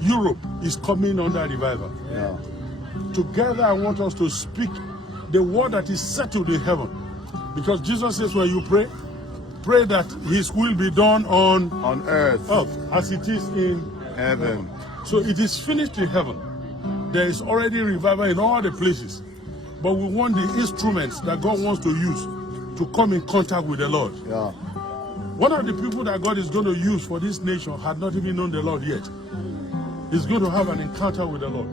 Europe is coming under revival. Yeah. Together, I want us to speak the word that is settled in heaven. Because Jesus says when you pray, pray that his will be done on earth as it is in heaven. So it is finished in heaven. There is already revival in all the places. But we want the instruments that God wants to use to come in contact with the Lord. Yeah. One of the people that God is going to use for this nation had not even known the Lord yet. He's going to have an encounter with the Lord.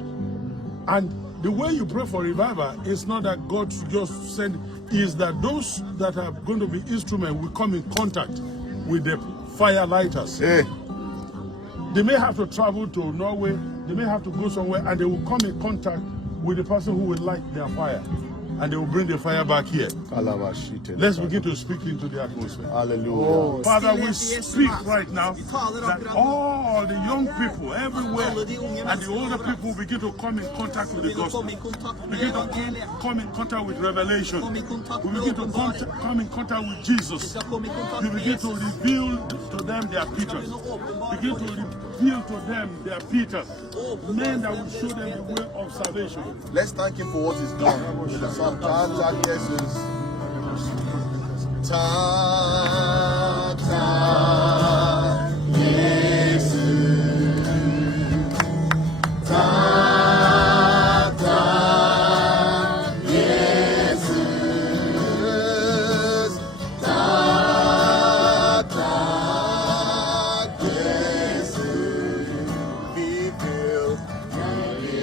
And the way you pray for revival is not that God should just send, is that those that are going to be instruments will come in contact with the fire lighters. Hey. They may have to travel to Norway, they may have to go somewhere, and they will come in contact with the person who will light their fire. And they will bring the fire back here. Let's begin to speak into the atmosphere. Hallelujah. Father, we speak right now that all the young people everywhere and the older people begin to come in contact with the gospel. Begin to come in contact with revelation. We begin to come in contact with Jesus. You begin to reveal to them their Peters. Begin to reveal to them their Peters. Men that will show them the way of salvation. Let's thank him for what he's done. Jesus. Ta ta Jesus. Ta ta Jesus. Ta ta Jesus. Be filled, be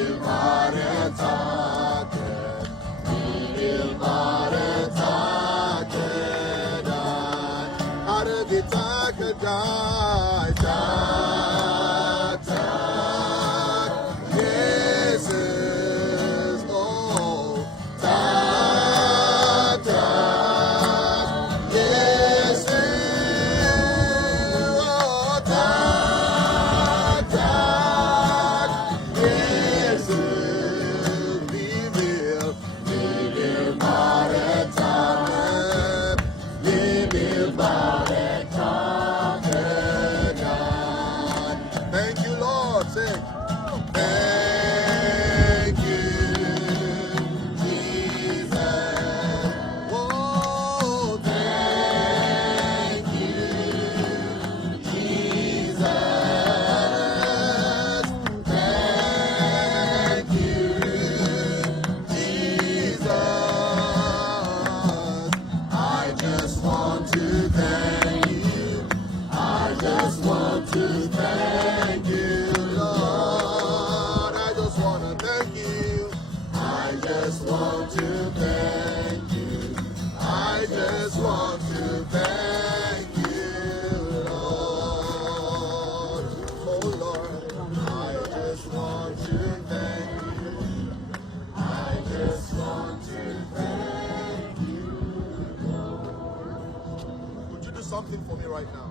something for me right now.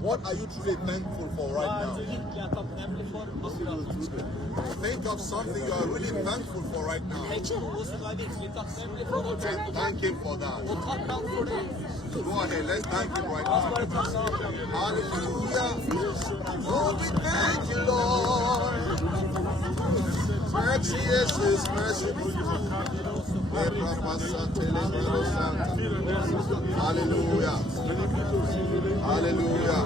What are you truly thankful for right now? Think of something you are really thankful for right now. Thank him for that. Go ahead, let's thank him right now. Hallelujah. Oh, we thank you, Lord. Mercy is his mercy. Hallelujah. Hallelujah.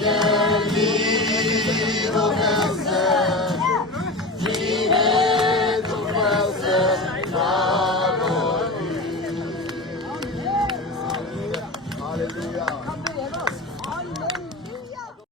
yeah.